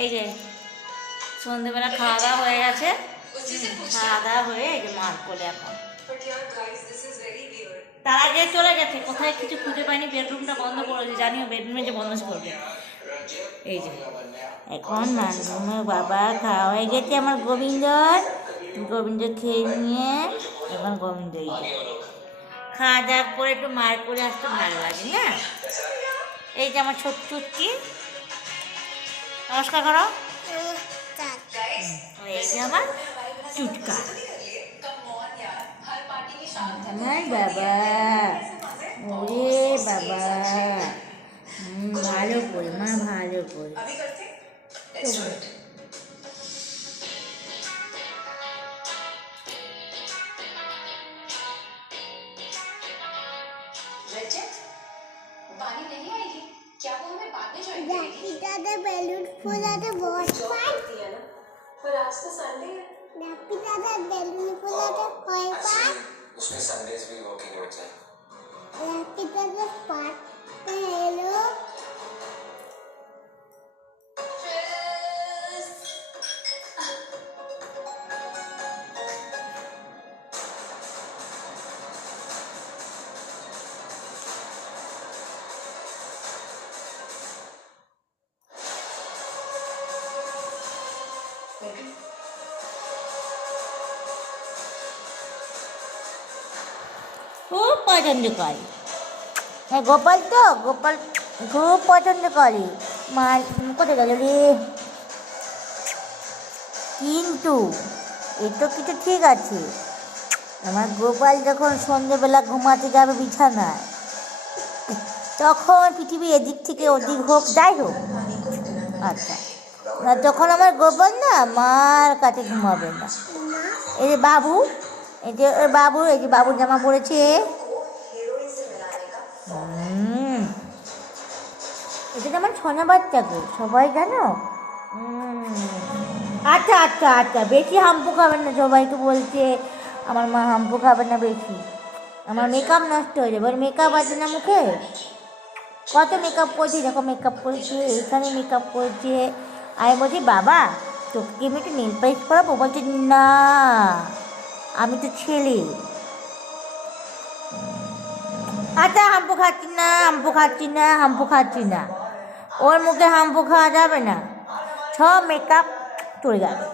এই যে সন্ধ্যেবেলা খাওয়া দাওয়া হয়ে গেছে, খাওয়া দাওয়া হয়ে এই যে মার কোলে এখন। তার আগে চলে গেছে কোথায়, কিছু খুঁজে পাইনি, বেডরুমটা বন্ধ করেছে, জানিও বেডরুমে যে বন্ধ করবে। এই যে এখন নানুর বাবা খাওয়া হয়ে গেছে আমার গোবিন্দর, গোবিন্দ খেয়ে নিয়ে এখন গোবিন্দ এই যে খাওয়া দাওয়া করে একটু মায়ের কোলে আসতে ভালো লাগে না। এই যে আমার ছোট্ট চুটকি, নমস্কার করো। এই যে আমার চুটকা, আমার বাবা, ওরে বাবা, ভালো করে মা, ভালো করে। पानी नहीं आएगी क्या? वो हमें बाद में ज्वाइन करेगी। दादा बैलून फुलाते बहुत पार दिया ना, पर आज तो संडे है। दादा बैलून फुलाते कोई पार, उसके संडेज भी वर्किंग होते हैं। दादा पार हेलो খুব পছন্দ করে, হ্যাঁ গোপাল তো, গোপাল খুব পছন্দ করে। মা কোথায় গেল রে? কিন্তু এ তো কিছু ঠিক আছে, আমার গোপাল যখন সন্ধ্যেবেলা ঘুমাতে যাবে বিছানায়, তখন পৃথিবী এদিক থেকে ওদিক হোক, যাই হোক, আচ্ছা, আর তখন আমার গোপাল না মার কাছে ঘুমাবে না। এই যে বাবু, এই যে বাবু, এই যে বাবুর জামা পড়েছে, এটা তো আমার ছনা বাচ্চা গো, সবাই জানো। আচ্ছা আচ্ছা আচ্ছা, বেশি হাম্পু খাবেন না, সবাই তো বলছে আমার মা হাম্পু খাবে না বেশি, আমার মেকআপ নষ্ট হয়ে যাবে। মেকআপ আছে না মুখে, কত মেকআপ করছি, দেখো মেকআপ করেছে, এখানে মেকআপ করেছে। আমি বলছি বাবা তোকে আমি একটু নেল পালিশ করাবো, বলছে না আমি তো ছেলে। আচ্ছা হাম্পু খাচ্ছি না, হাম্পু খাচ্ছি না, হাম্পু খাচ্ছি না, ওর মুখে হাম্পু খাওয়া যাবে না, সব মেকআপ চলে যাবে।